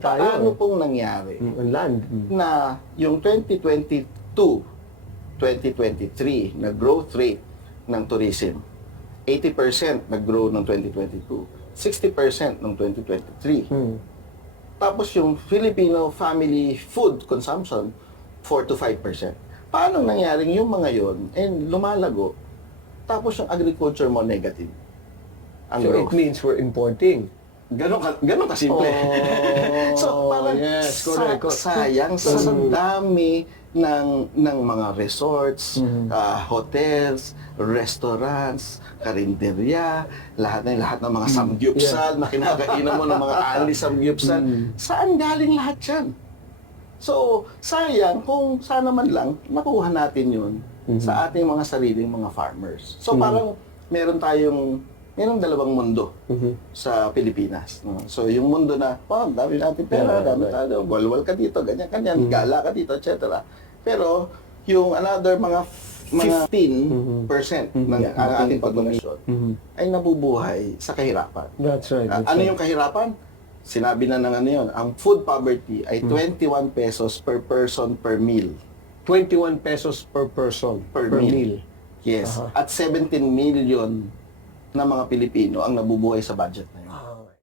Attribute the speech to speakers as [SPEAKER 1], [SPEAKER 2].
[SPEAKER 1] tayo.
[SPEAKER 2] Paano pong nangyari
[SPEAKER 1] Mm, land. Mm.
[SPEAKER 2] na yung 2022, 2023 na growth rate ng tourism, 80% nag-grow ng 2022, 60% ng 2023.
[SPEAKER 1] Mm.
[SPEAKER 2] Tapos yung Filipino family food consumption, 4 to 5%. Paano nangyaring yung mga yon and lumalago, tapos yung agriculture mo negative? Ang
[SPEAKER 1] So it
[SPEAKER 2] growth.
[SPEAKER 1] means we're importing.
[SPEAKER 2] Ganon, ka, ganon kasimple.
[SPEAKER 1] Oh,
[SPEAKER 2] so parang
[SPEAKER 1] yes,
[SPEAKER 2] sa-
[SPEAKER 1] correct. correct.
[SPEAKER 2] sayang sa
[SPEAKER 1] Mm.
[SPEAKER 2] dami ng ng mga resorts,
[SPEAKER 1] Mhm.
[SPEAKER 2] ah, hotels, restaurants, karinderya, lahat ng lahat ng mga
[SPEAKER 1] Mm.
[SPEAKER 2] samgyupsal na kinakainan mo ng mga ali samgyupsal.
[SPEAKER 1] Mm.
[SPEAKER 2] Saan galing lahat 'yan? So, sayang kung sana man lang makuha natin 'yun
[SPEAKER 1] Mhm.
[SPEAKER 2] sa ating mga sariling mga farmers. So
[SPEAKER 1] Mhm.
[SPEAKER 2] parang meron tayong merong dalawang mundo
[SPEAKER 1] Mhm.
[SPEAKER 2] sa Pilipinas. No? So, yung mundo na, wow, dami natin pera,
[SPEAKER 1] Yeah,
[SPEAKER 2] dami
[SPEAKER 1] right.
[SPEAKER 2] tayo, walwal ka dito, ganyan, ganyan,
[SPEAKER 1] Mm.
[SPEAKER 2] gala ka dito, etc. Pero, yung another mga mga 15%
[SPEAKER 1] Mhm.
[SPEAKER 2] ng
[SPEAKER 1] Yeah,
[SPEAKER 2] ang ating populasyon
[SPEAKER 1] Mhm.
[SPEAKER 2] ay nabubuhay sa kahirapan.
[SPEAKER 1] That's right.
[SPEAKER 2] Ah,
[SPEAKER 1] that's
[SPEAKER 2] ano
[SPEAKER 1] right.
[SPEAKER 2] yung kahirapan? Sinabi na ng ano yun, ang food poverty ay
[SPEAKER 1] Mm.
[SPEAKER 2] 21 pesos per person per meal.
[SPEAKER 1] 21 pesos per person
[SPEAKER 2] Per
[SPEAKER 1] per,
[SPEAKER 2] meal.
[SPEAKER 1] meal.
[SPEAKER 2] Yes.
[SPEAKER 1] Aha.
[SPEAKER 2] At 17 million na mga Pilipino ang nabubuhay sa budget na